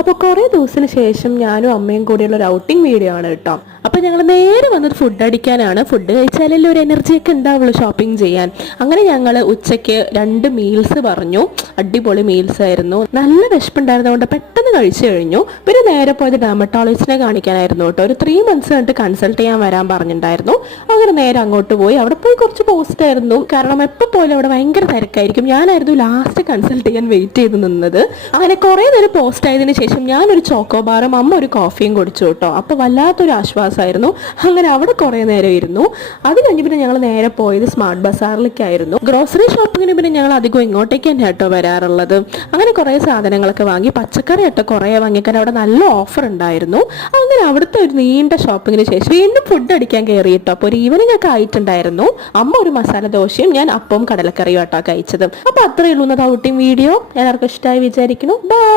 അപ്പോൾ കുറേ ദിവസത്തിന് ശേഷം ഞാനും അമ്മയും കൂടിയുള്ള ഒരു ഔട്ടിംഗ് വീഡിയോ ആണ് കേട്ടോ. അപ്പോൾ ഞങ്ങൾ നേരെ വന്നത് ഫുഡ് അടിക്കാനാണ്. ഫുഡ് കഴിച്ചാലല്ലേ ഒരു എനർജിയൊക്കെ ഉണ്ടാവുള്ളൂ ഷോപ്പിംഗ് ചെയ്യാൻ. അങ്ങനെ ഞങ്ങൾ ഉച്ചയ്ക്ക് 2 മീൽസ് പറഞ്ഞു. അടിപൊളി മീൽസ് ആയിരുന്നു. നല്ല വിശപ്പുണ്ടായിരുന്നതുകൊണ്ട് പെട്ടെന്ന് കഴിച്ചു കഴിഞ്ഞു. പിന്നെ നേരെ പോയത് ഡെർമറ്റോളജിസ്റ്റിനെ കാണിക്കാനായിരുന്നു കേട്ടോ. ഒരു 3 months കണ്ടിട്ട് കൺസൾട്ട് ചെയ്യാൻ വരാൻ പറഞ്ഞിട്ടുണ്ടായിരുന്നു. അങ്ങനെ നേരെ അങ്ങോട്ട് പോയി. അവിടെ പോയി കുറച്ച് പോസ്റ്റ് ആയിരുന്നു, കാരണം എപ്പോൾ പോലും അവിടെ ഭയങ്കര തിരക്കായിരിക്കും. ഞാനായിരുന്നു ലാസ്റ്റ് കൺസൾട്ട് ചെയ്യാൻ വെയിറ്റ് ചെയ്ത് നിന്നത്. അങ്ങനെ കുറേ നേരം പോസ്റ്റ് ആയതിനു ശേഷം ഞാനൊരു ചോക്കോബാറും അമ്മ ഒരു കോഫിയും കുടിച്ചു കേട്ടോ. അപ്പോൾ വല്ലാത്തൊരു ആശ്വാസമായിരുന്നു. അങ്ങനെ അവിടെ കുറേ നേരം ഇരുന്നു. അത് കഴിഞ്ഞ് പിന്നെ ഞങ്ങൾ നേരെ പോയത് സ്മാർട്ട് ബസാറിലേക്കായിരുന്നു. ഗ്രോസറി ഷോപ്പിങ്ങിന് പിന്നെ ഞങ്ങൾ അധികം ഇങ്ങോട്ടേക്ക് തന്നെ കേട്ടോ വരാറുള്ളത്. അങ്ങനെ കുറേ സാധനങ്ങളൊക്കെ വാങ്ങി. പച്ചക്കറി കേട്ടോ കുറേ വാങ്ങിക്കാൻ അവിടെ നല്ല ഓഫർ ഉണ്ടായിരുന്നു. അങ്ങനെ അവിടുത്തെ ഒരു നീണ്ട ഷോപ്പിങ്ങിന് ശേഷം വീണ്ടും ഫുഡ് അടിക്കാൻ കയറി കേട്ടോ. അപ്പോൾ ഒരു ഈവനിങ് ഒക്കെ ആയിട്ടുണ്ടായിരുന്നു. അമ്മ ഒരു മസാല ദോശയും ഞാൻ അപ്പവും കടലക്കറിയും കേട്ടോ കഴിച്ചത്. അപ്പോൾ അത്രയേ ഉള്ളൂ ഇന്നത്തെ ഔട്ടിംഗ് വീഡിയോ. എല്ലാവർക്കും ഇഷ്ടമായി വിചാരിക്കുന്നു. ബൈ.